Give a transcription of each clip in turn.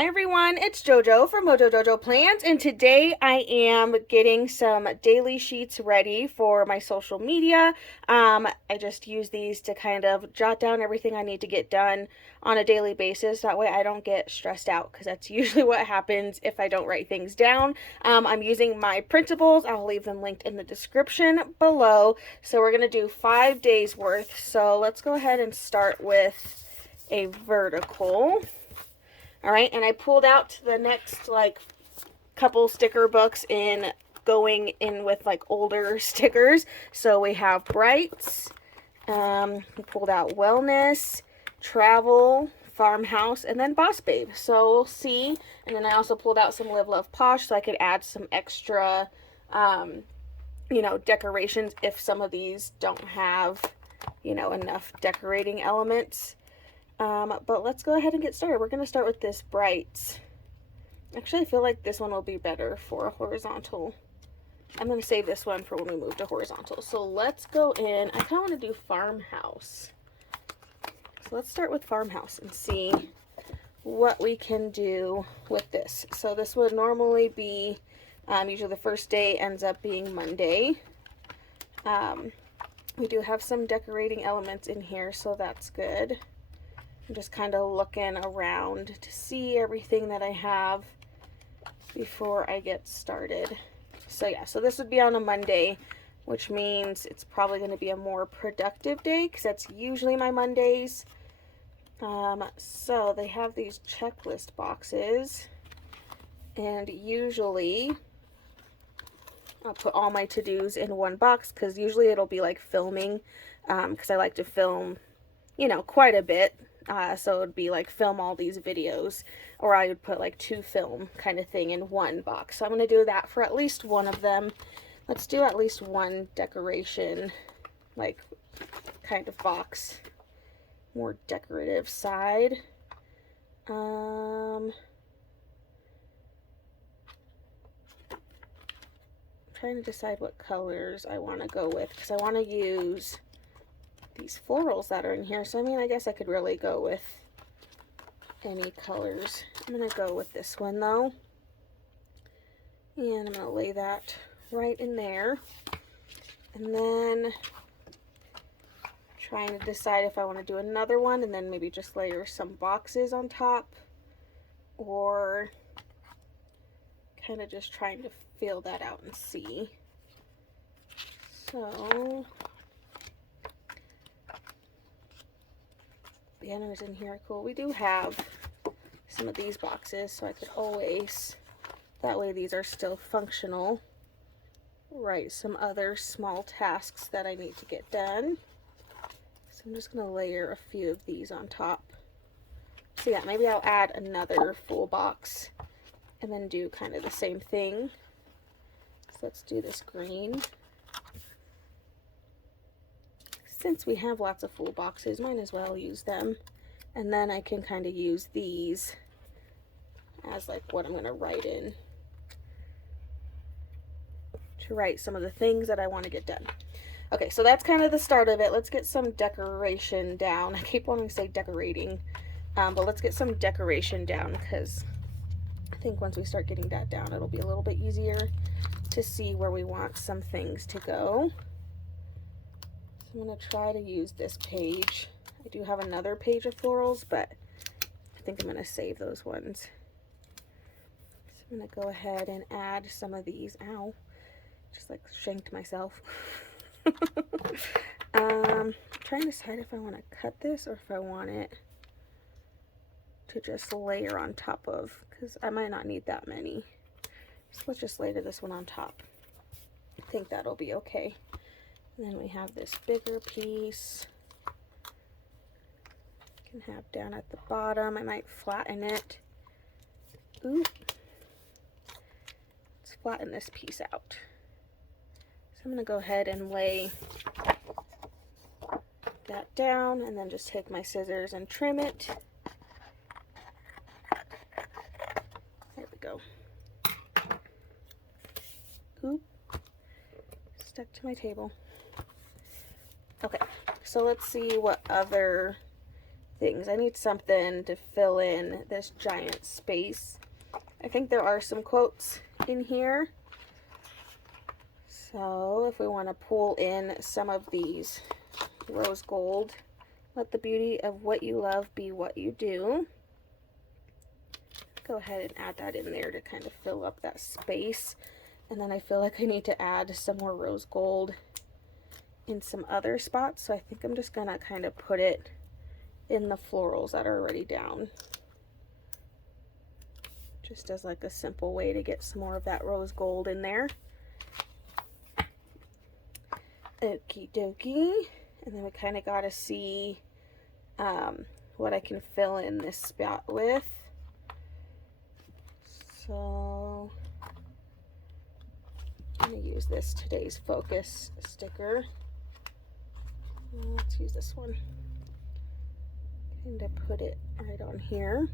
Hi everyone, it's JoJo from Mojo Dojo Plans, and today I am getting some daily sheets ready for my social media. I just use these to kind of jot down everything I need to get done on a daily basis. That way I don't get stressed out, because that's usually what happens if I don't write things down. I'm using my printables. I'll leave them linked in the description below. So we're going to do 5 days worth. So let's go ahead and start with a vertical. All right, and I pulled out the next like couple sticker books in going in with like older stickers. So we have Brights, we pulled out Wellness, Travel, Farmhouse, and then Boss Babe. So we'll see. And then I also pulled out some Live Love Posh so I could add some extra, decorations if some of these don't have, enough decorating elements. But let's go ahead and get started. We're going to start with this Brights. Actually, I feel like this one will be better for a horizontal. I'm going to save this one for when we move to horizontal. So let's go in. I kind of want to do Farmhouse. So let's start with Farmhouse and see what we can do with this. So this would normally be, usually the first day ends up being Monday. We do have some decorating elements in here, so that's good. I'm just kind of looking around to see everything that I have before I get started. So yeah, so this would be on a Monday, which means it's probably going to be a more productive day because that's usually my Mondays. So they have these checklist boxes, and usually I'll put all my to-dos in one box because usually it'll be like filming, because I like to film, quite a bit. So it would be like film all these videos, or I would put like to film kind of thing in one box. So I'm going to do that for at least one of them. Let's do at least one decoration, like kind of box, more decorative side. I'm trying to decide what colors I want to go with because I want to use these florals that are in here. So I mean, I guess I could really go with any colors. I'm going to go with this one though. And I'm going to lay that right in there. And then trying to decide if I want to do another one and then maybe just layer some boxes on top, or kind of just trying to feel that out and see. So banners in here are cool. We do have some of these boxes, so I could always, that way these are still functional, write some other small tasks that I need to get done. So I'm just going to layer a few of these on top. So yeah, maybe I'll add another full box and then do kind of the same thing. So let's do this green. Since we have lots of full boxes, might as well use them. And then I can kind of use these as like what I'm going to write in, to write some of the things that I want to get done. Okay, so that's kind of the start of it. Let's get some decoration down. I keep wanting to say decorating, but let's get some decoration down, because I think once we start getting that down, it'll be a little bit easier to see where we want some things to go. I'm going to try to use this page. I do have another page of florals, but I think I'm going to save those ones. So I'm going to go ahead and add some of these. Ow, just like shanked myself. Trying to decide if I want to cut this or if I want it to just layer on top of, because I might not need that many. So let's just layer this one on top. I think that'll be okay. And then we have this bigger piece. Can have down at the bottom. I might flatten it. Ooh. Let's flatten this piece out. So I'm going to go ahead and lay that down and then just take my scissors and trim it. There we go. Oop. Stuck to my table. Okay, so let's see what other things. I need something to fill in this giant space. I think there are some quotes in here. So if we want to pull in some of these, rose gold, let the beauty of what you love be what you do. Go ahead and add that in there to kind of fill up that space. And then I feel like I need to add some more rose gold in some other spots. So I think I'm just gonna kind of put it in the florals that are already down. Just as like a simple way to get some more of that rose gold in there. Okie dokie. And then we kind of got to see what I can fill in this spot with. So I'm going to use this Today's Focus sticker. Let's use this one. Kind of put it right on here.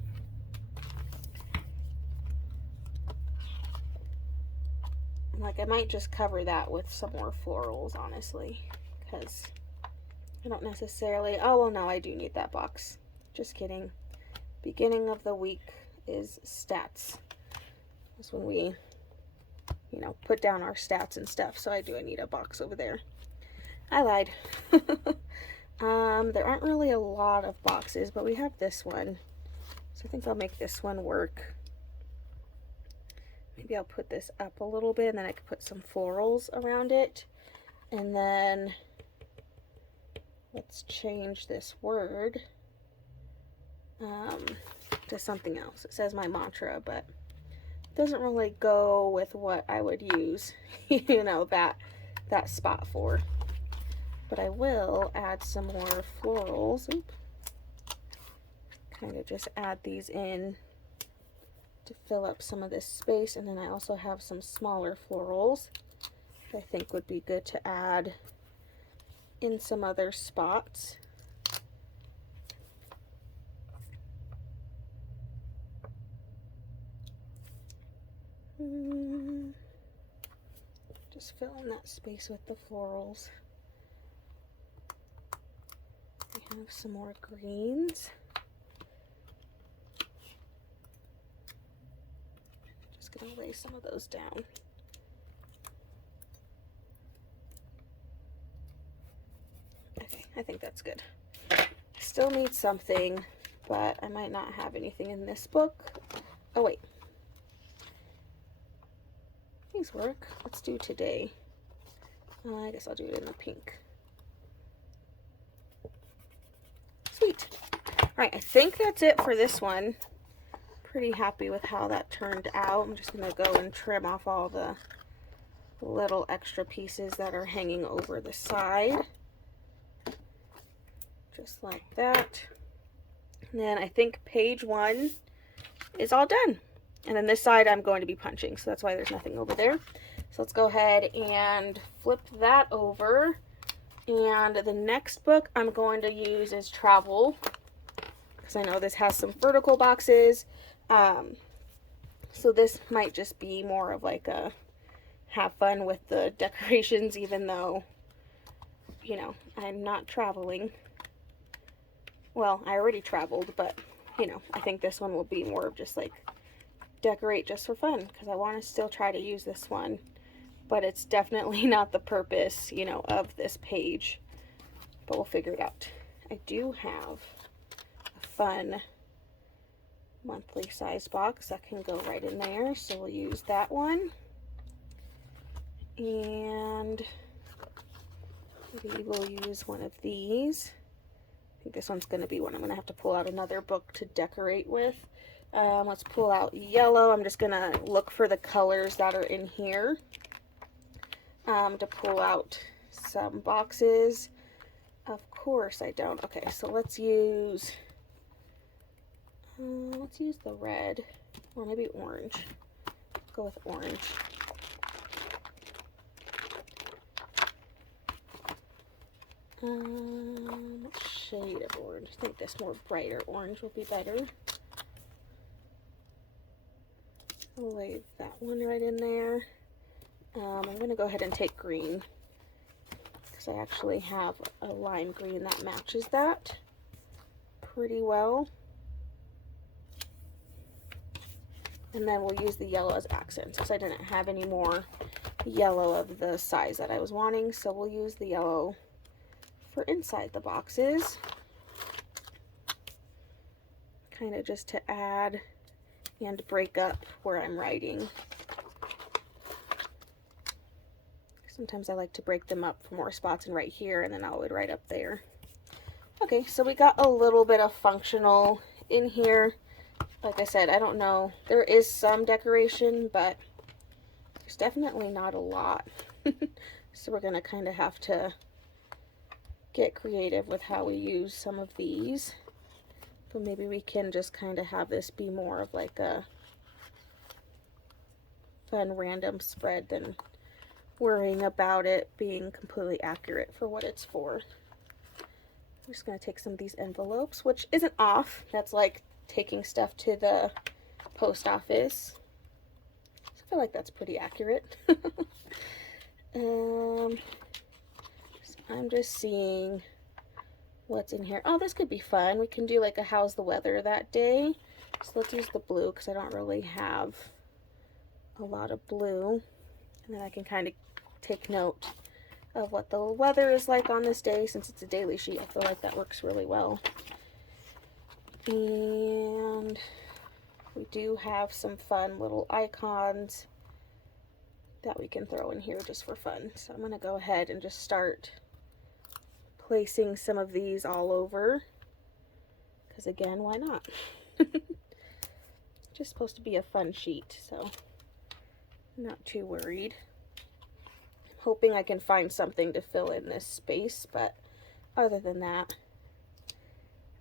Like, I might just cover that with some more florals, honestly, because I don't necessarily, oh, well, no, I do need that box. Just kidding. Beginning of the week is stats. That's when we, you know, put down our stats and stuff, so I need a box over there. I lied. There aren't really a lot of boxes, but we have this one, so I think I'll make this one work. Maybe I'll put this up a little bit, and then I could put some florals around it. And then let's change this word to something else. It says my mantra, but it doesn't really go with what I would use, you know, that spot for. But I will add some more florals. Oop. Kind of just add these in to fill up some of this space. And then I also have some smaller florals that I think would be good to add in some other spots. Just fill in that space with the florals. We have some more greens. Gonna lay some of those down. Okay, I think that's good. Still need something, but I might not have anything in this book. Oh wait, these work. Let's do today. I guess I'll do it in the pink. Sweet. All right, I think that's it for this one. Pretty happy with how that turned out. I'm just going to go and trim off all the little extra pieces that are hanging over the side. Just like that. And then I think page 1 is all done. And then this side I'm going to be punching, so that's why there's nothing over there. So let's go ahead and flip that over. And the next book I'm going to use is Travel, because I know this has some vertical boxes. So this might just be more of like a have fun with the decorations, even though, you know, I'm not traveling. Well, I already traveled, but, you know, I think this one will be more of just like decorate just for fun, because I want to still try to use this one, but it's definitely not the purpose, you know, of this page, but we'll figure it out. I do have a fun monthly size box that can go right in there, so we'll use that one. And maybe we'll use one of these. I think this one's going to be one I'm going to have to pull out another book to decorate with. Let's pull out yellow. I'm just going to look for the colors that are in here to pull out some boxes. Of course I don't. Okay, so let's use the red, or maybe orange. Let's go with orange. What shade of orange? I think this more brighter orange will be better. I'll lay that one right in there. I'm going to go ahead and take green, because I actually have a lime green that matches that pretty well. And then we'll use the yellow as accents because I didn't have any more yellow of the size that I was wanting. So we'll use the yellow for inside the boxes. Kind of just to add and break up where I'm writing. Sometimes I like to break them up for more spots and write here, and then I would write up there. Okay, so we got a little bit of functional in here. Like I said, I don't know. There is some decoration, but there's definitely not a lot. So we're going to kind of have to get creative with how we use some of these. But maybe we can just kind of have this be more of like a fun random spread than worrying about it being completely accurate for what it's for. I'm just going to take some of these envelopes, which isn't off. That's like taking stuff to the post office. So I feel like that's pretty accurate. So I'm just seeing what's in here. Oh, this could be fun. We can do like a how's the weather that day. So let's use the blue because I don't really have a lot of blue. And then I can kind of take note of what the weather is like on this day. Since it's a daily sheet, I feel like that works really well. And we do have some fun little icons that we can throw in here just for fun. So I'm going to go ahead and just start placing some of these all over. Because again, why not? Just supposed to be a fun sheet, so I'm not too worried. I'm hoping I can find something to fill in this space, but other than that,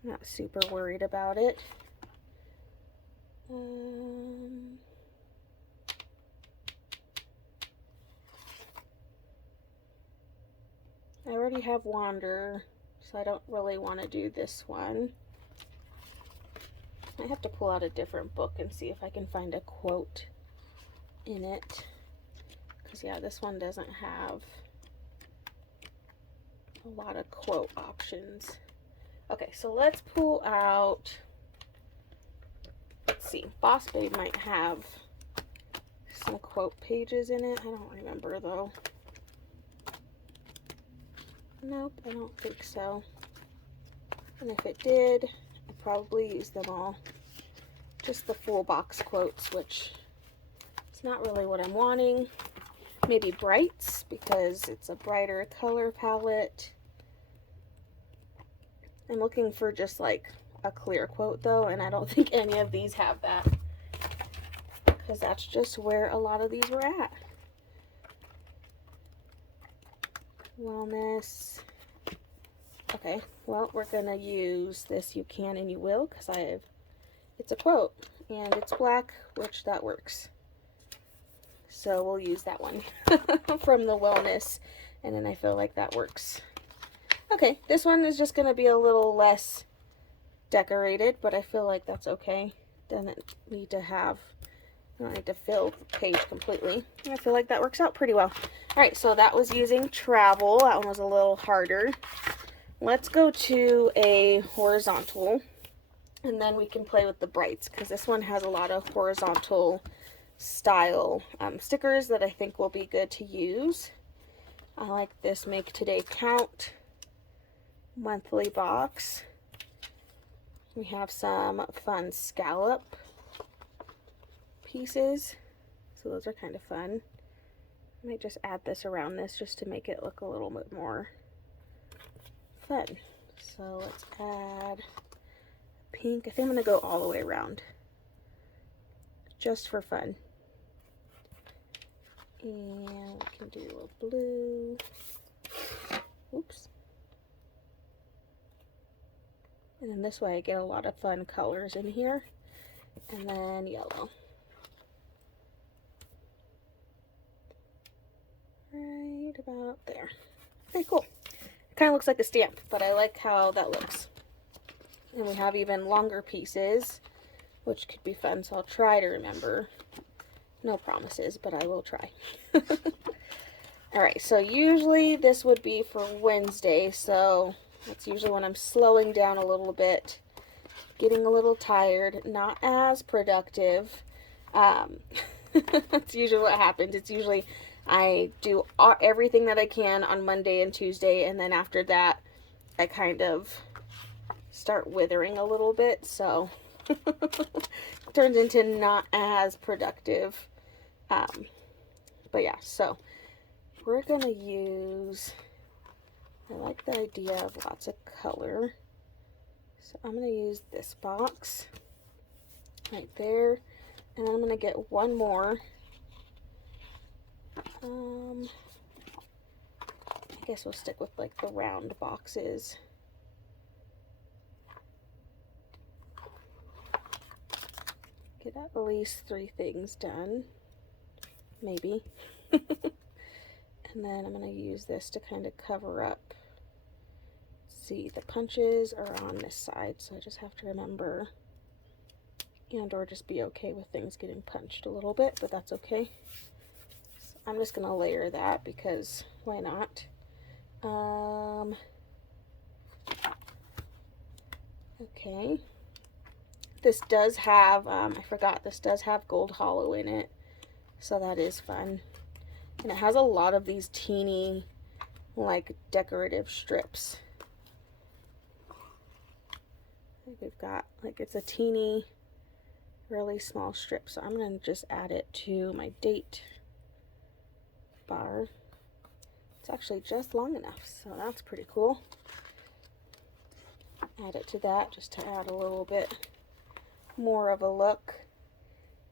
I'm not super worried about it. I already have Wander, so I don't really want to do this one. I have to pull out a different book and see if I can find a quote in it. Because, yeah, this one doesn't have a lot of quote options. Okay, so let's pull out, let's see, Boss Babe might have some quote pages in it. I don't remember, though. Nope, I don't think so. And if it did, I'd probably use them all. Just the full box quotes, which is not really what I'm wanting. Maybe brights, because it's a brighter color palette. I'm looking for just like a clear quote though, and I don't think any of these have that. Because that's just where a lot of these were at. Wellness. Okay, well, we're gonna use this You Can and You Will, because it's a quote and it's black, which that works. So we'll use that one from the wellness, and then I feel like that works. Okay, this one is just gonna be a little less decorated, but I feel like that's okay. Doesn't need to have, I don't need to fill the page completely. I feel like that works out pretty well. All right, so that was using travel. That one was a little harder. Let's go to a horizontal, and then we can play with the brights, because this one has a lot of horizontal style stickers that I think will be good to use. I like this Make Today Count monthly box. We have some fun scallop pieces, so those are kind of fun. I might just add this around this just to make it look a little bit more fun. So let's add pink. I think I'm going to go all the way around just for fun. And we can do a blue. Oops. And then this way I get a lot of fun colors in here. And then yellow. Right about there. Okay, cool. It kind of looks like a stamp, but I like how that looks. And we have even longer pieces, which could be fun, so I'll try to remember. No promises, but I will try. Alright, so usually this would be for Wednesday, so that's usually when I'm slowing down a little bit getting a little tired, not as productive. That's usually what happens. It's usually I do everything that I can on Monday and Tuesday, and then after that, I kind of start withering a little bit, so it turns into not as productive. But yeah, so we're gonna use, I like the idea of lots of color, so I'm gonna use this box right there, and I'm gonna get one more. I guess we'll stick with like the round boxes. Get at least 3 things done, maybe. And then I'm going to use this to kind of cover up. See, the punches are on this side, so I just have to remember and or just be okay with things getting punched a little bit, but that's okay. So I'm just going to layer that because why not? Okay. This does have, I forgot, this does have gold hollow in it, so that is fun. And it has a lot of these teeny, like, decorative strips. We've got, like, it's a teeny, really small strip, so I'm going to just add it to my date bar. It's actually just long enough, so that's pretty cool. Add it to that just to add a little bit more of a look.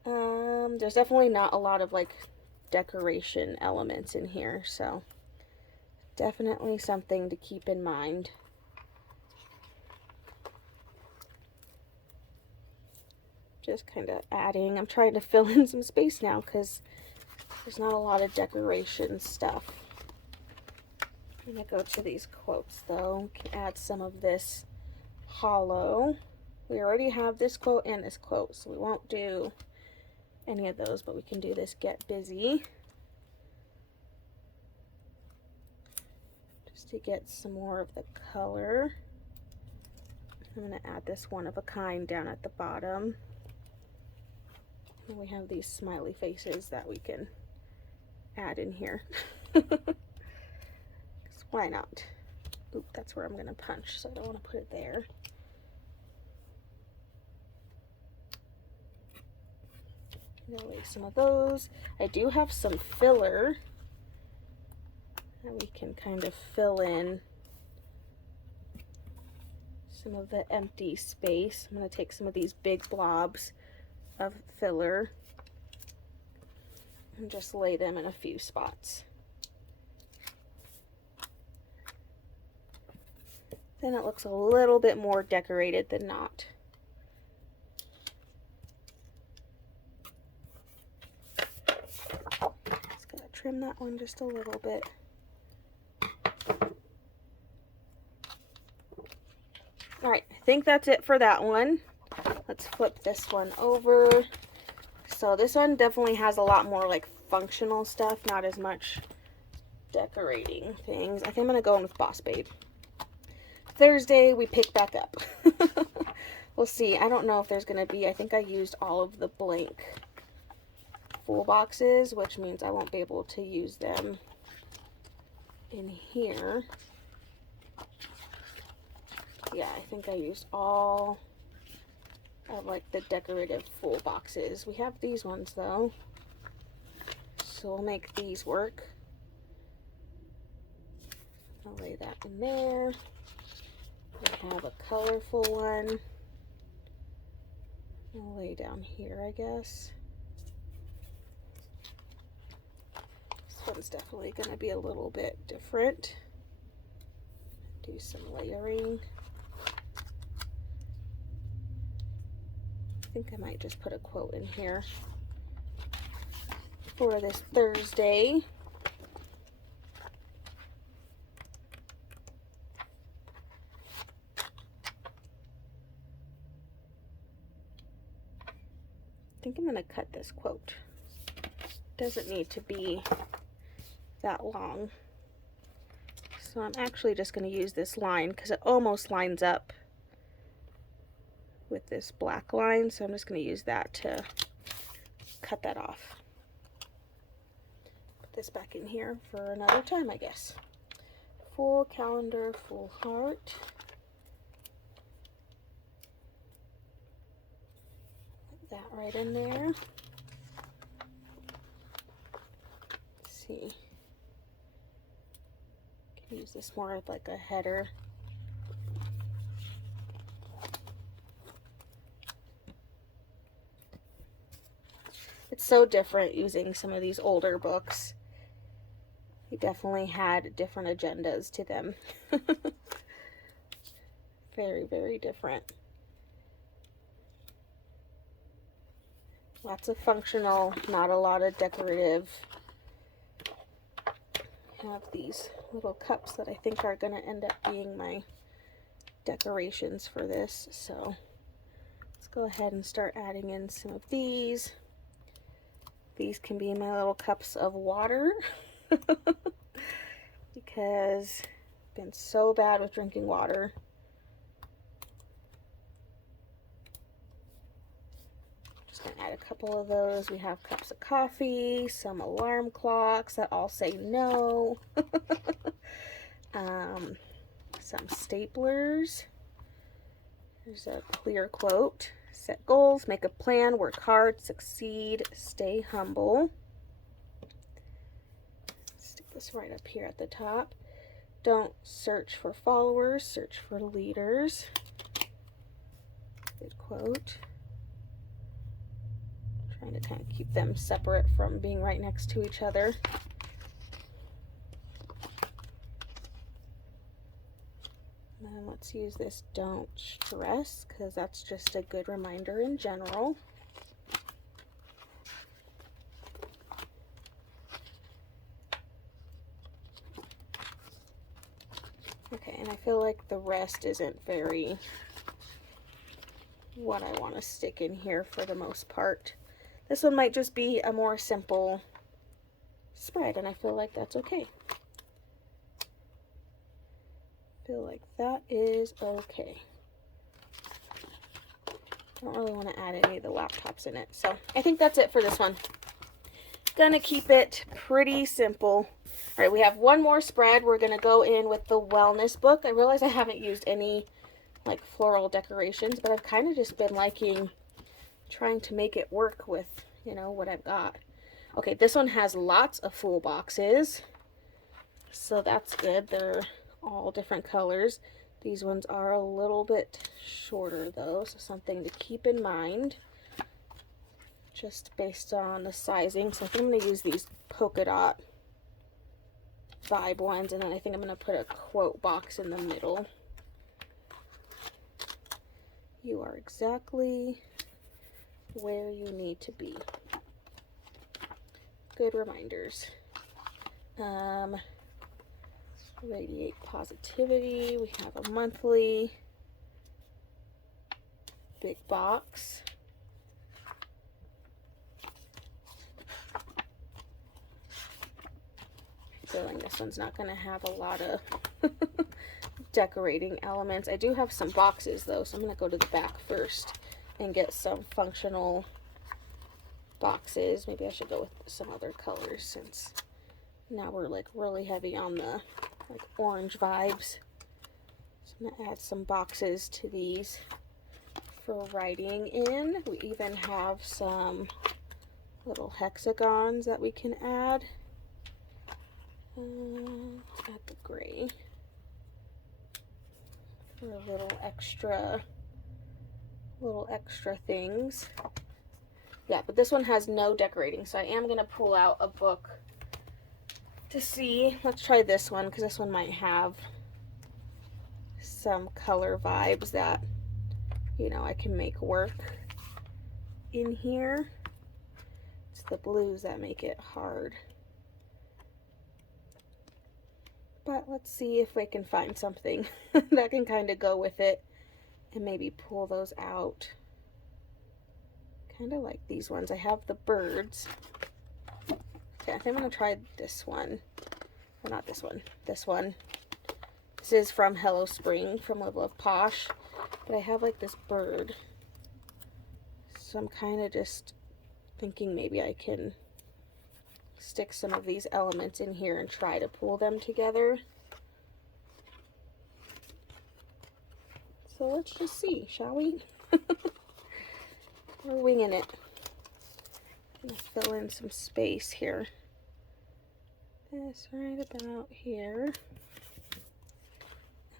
There's definitely not a lot of, like, decoration elements in here, so definitely something to keep in mind. Just kind of adding, I'm trying to fill in some space now because there's not a lot of decoration stuff. I'm going to go to these quotes though. Can add some of this hollow. We already have this quote and this quote, so we won't do any of those, but we can do this get busy. Just to get some more of the color. I'm going to add this one of a kind down at the bottom. And we have these smiley faces that we can add in here. Why not? Oop, that's where I'm going to punch, so I don't want to put it there. I'm going to lay some of those. I do have some filler that we can kind of fill in some of the empty space. I'm going to take some of these big blobs of filler and just lay them in a few spots. Then it looks a little bit more decorated than not. Just gonna trim that one just a little bit. All right, I think that's it for that one. Let's flip this one over. So this one definitely has a lot more like functional stuff, not as much decorating things. I think I'm gonna go in with Boss Babe. Thursday we pick back up. We'll see. I don't know if there's gonna be, I think I used all of the blank full boxes, which means I won't be able to use them in here. Yeah, I think I used all of like the decorative full boxes. We have these ones though, so we'll make these work. I'll lay that in there. We have a colorful one. I'll lay down here, I guess. This one's definitely going to be a little bit different. Do some layering. I think I might just put a quote in here for this Thursday. I think I'm going to cut this quote. Doesn't need to be that long. So I'm actually just going to use this line because it almost lines up with this black line, so I'm just going to use that to cut that off. Put this back in here for another time, I guess. Full calendar, full heart. Put that right in there. Let's see. Can use this more of like a header. It's so different using some of these older books. They definitely had different agendas to them. Very, very different. Lots of functional, not a lot of decorative. I have these little cups that I think are going to end up being my decorations for this. So let's go ahead and start adding in some of these. These can be my little cups of water because I've been so bad with drinking water. Just gonna add a couple of those. We have cups of coffee, some alarm clocks that all say no, some staplers. There's a clear quote. Set goals, make a plan, work hard, succeed, stay humble. Stick this right up here at the top. Don't search for followers, search for leaders. Good quote. Trying to kind of keep them separate from being right next to each other. And let's use this don't stress, because that's just a good reminder in general. Okay, and I feel like the rest isn't very what I want to stick in here for the most part. This one might just be a more simple spread, and I feel like that's okay. Feel like that is okay. I don't really want to add any of the laptops in it, so I think that's it for this one. Gonna keep it pretty simple. All right, we have one more spread. We're gonna go in with the wellness book. I realize I haven't used any like floral decorations, but I've kind of just been liking trying to make it work with, you know, what I've got. Okay, this one has lots of full boxes, so that's good. They're all different colors. These ones are a little bit shorter though, so something to keep in mind just based on the sizing. So I think I'm going to use these polka dot vibe ones, and then I think I'm going to put a quote box in the middle. You are exactly where you need to be. Good reminders. Radiate positivity. We have a monthly big box. Feeling this one's not going to have a lot of decorating elements. I do have some boxes though, so I'm going to go to the back first and get some functional boxes. Maybe I should go with some other colors since now we're like really heavy on the like orange vibes. So I'm gonna add some boxes to these for writing in. We even have some little hexagons that we can add. Add the gray for a little extra things. Yeah, but this one has no decorating, so I am gonna pull out a book to see. Let's try this one because this one might have some color vibes that, you know, I can make work in here. It's the blues that make it hard. But let's see if we can find something that can kind of go with it and maybe pull those out. Kind of like these ones. I have the birds. Okay, I think I'm going to try this one. Well, not this one. This one. This is from Hello Spring from Live Love Posh. But I have like this bird So I'm kind of just thinking maybe I can stick some of these elements in here and try to pull them together. So let's just see, shall we? We're winging it. I'm gonna fill in some space here. This right about here.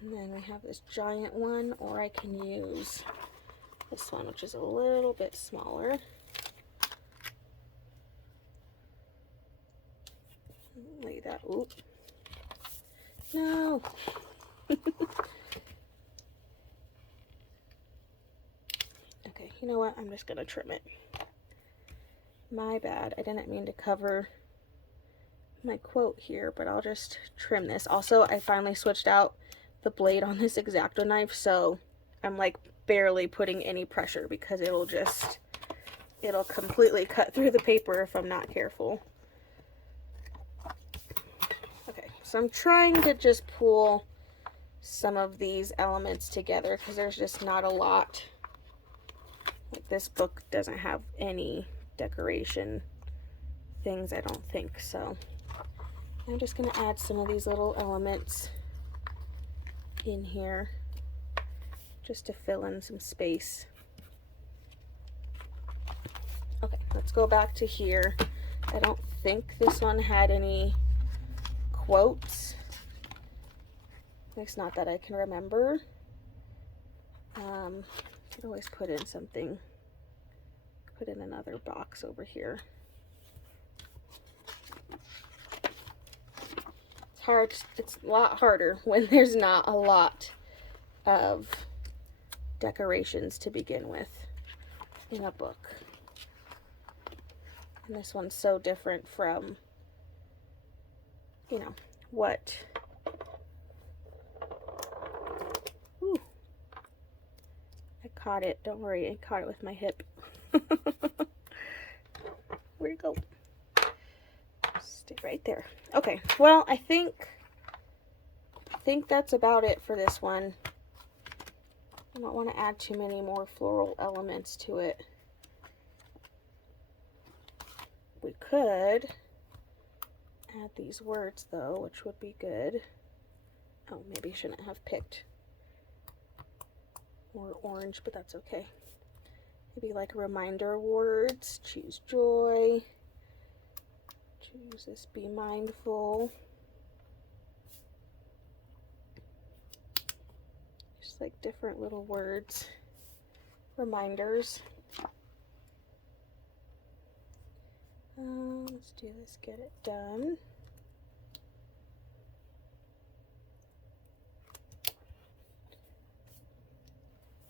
And then we have this giant one, or I can use this one, which is a little bit smaller. Lay that, oop. No. Okay, you know what? I'm just gonna trim it. My bad. I didn't mean to cover my quote here, but I'll just trim this. Also, I finally switched out the blade on this X-Acto knife, so I'm like barely putting any pressure because it'll completely cut through the paper if I'm not careful. Okay, so I'm trying to just pull some of these elements together because there's just not a lot. Like, this book doesn't have any decoration things, I don't think, so I'm just going to add some of these little elements in here just to fill in some space. Okay, let's go back to here. I don't think this one had any quotes, at least not that I can remember. I could always put in something, put in another box over here. It's hard, it's a lot harder when there's not a lot of decorations to begin with in a book. And this one's so different from, you know, what. Ooh. I caught it, don't worry, I caught it with my hip. Where'd it go? Stay right there. Okay, well, I think that's about it for this one. I don't want to add too many more floral elements to it. We could add these words though, which would be good. Oh, maybe I shouldn't have picked more orange, but that's okay. Maybe like reminder words. Choose joy. Choose this, be mindful. Just like different little words. Reminders. Let's do this, get it done.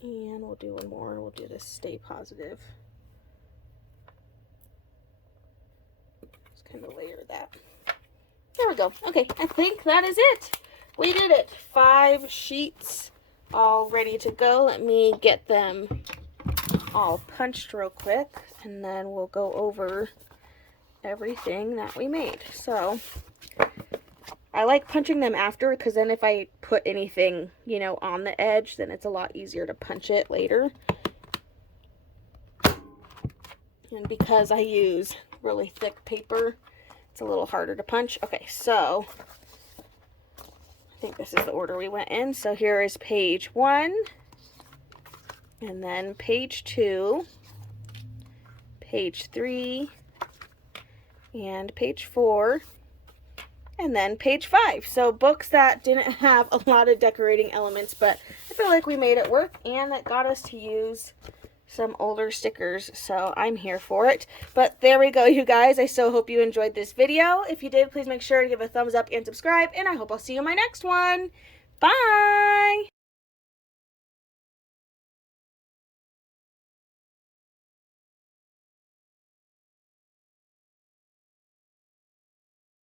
And we'll do one more. We'll do this, stay positive. Just kind of layer that. There we go. Okay, I think that is it. We did it. 5 sheets all ready to go. Let me get them all punched real quick, and then we'll go over everything that we made. So I like punching them after, because then if I put anything, you know, on the edge, then it's a lot easier to punch it later. And because I use really thick paper, it's a little harder to punch. Okay, so I think this is the order we went in. So here is page 1, and then page 2, page 3, and page 4, and then page 5. So books that didn't have a lot of decorating elements, but I feel like we made it work, and that got us to use some older stickers, so I'm here for it. But there we go, you guys. I so hope you enjoyed this video. If you did, please make sure to give a thumbs up and subscribe, and I hope I'll see you in my next one. Bye!